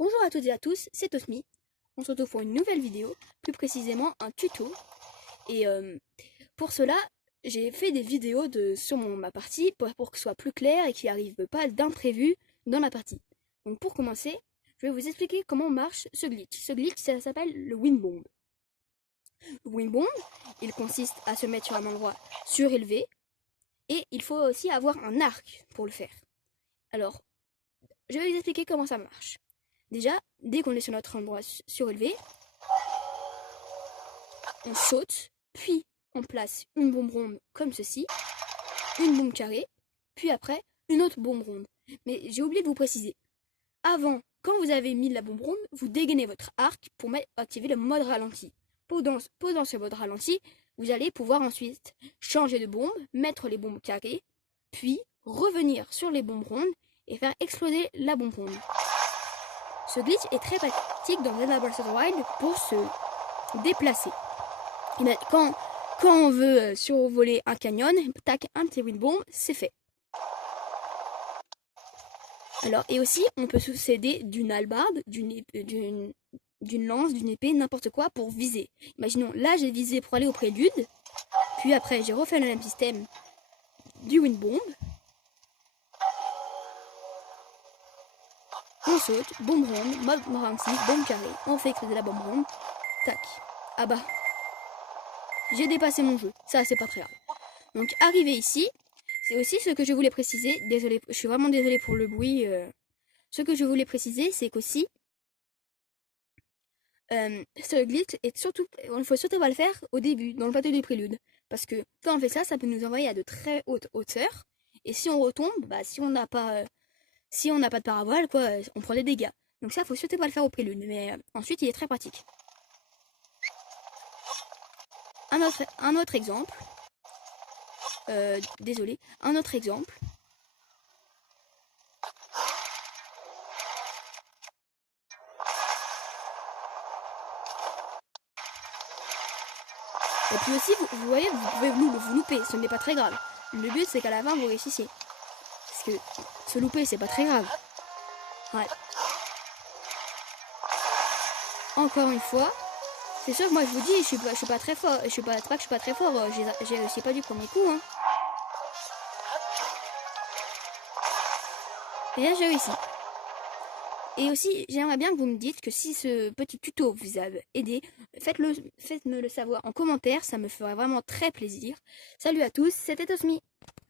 Bonjour à toutes et à tous, c'est Tosmi. On se retrouve pour une nouvelle vidéo, plus précisément un tuto. Et pour cela, j'ai fait des vidéos sur ma partie pour que ce soit plus clair et qu'il n'y arrive pas d'imprévu dans la partie. Donc pour commencer, je vais vous expliquer comment marche ce glitch. Ce glitch, ça s'appelle le wind bomb. Le wind bomb, il consiste à se mettre sur un endroit surélevé et il faut aussi avoir un arc pour le faire. Alors, je vais vous expliquer comment ça marche. Déjà, dès qu'on est sur notre endroit surélevé, on saute, puis on place une bombe ronde comme ceci, une bombe carrée, puis après une autre bombe ronde. Mais j'ai oublié de vous préciser. Avant, quand vous avez mis la bombe ronde, vous dégainez votre arc pour activer le mode ralenti. Pendant ce mode ralenti, vous allez pouvoir ensuite changer de bombe, mettre les bombes carrées, puis revenir sur les bombes rondes et faire exploser la bombe ronde. Ce glitch est très pratique dans Zelda Breath of the Wild pour se déplacer. Et quand on veut survoler un canyon, tac, un petit wind bomb, c'est fait. Alors, et aussi, on peut s'aider d'une hallebarde, d'une lance, d'une épée, n'importe quoi pour viser. Imaginons, là j'ai visé pour aller au prélude, puis après j'ai refait le même système du wind bomb. On saute, bombe ronde, mode ralenti, bombe carrée, on fait exploser la bombe ronde, tac. Ah bah, j'ai dépassé mon jeu, ça c'est pas très grave. Donc arrivé ici, c'est aussi ce que je voulais préciser, désolé, je suis vraiment désolée pour le bruit. Ce que je voulais préciser, c'est qu'aussi, ce glitch est surtout, il ne faut surtout pas le faire au début, dans le plateau du prélude. Parce que quand on fait ça, ça peut nous envoyer à de très hautes hauteurs. Et si on retombe, bah si on n'a pas de paravoile, quoi, on prend des dégâts. Donc ça, faut surtout pas le faire au prélude. Mais ensuite, il est très pratique. Un autre exemple. Désolé. Un autre exemple. Et puis aussi, vous voyez, vous pouvez vous louper. Ce n'est pas très grave. Le but, c'est qu'à la fin, vous réussissiez. Parce que se louper, c'est pas très grave. Ouais. Encore une fois, c'est sûr que moi je vous dis, je suis pas très fort. Je suis pas très fort. J'ai réussi pas du premier coup. Hein. Et là j'ai réussi. Et aussi, j'aimerais bien que vous me dites que si ce petit tuto vous a aidé, faites-me le savoir en commentaire. Ça me ferait vraiment très plaisir. Salut à tous, c'était Tosmi.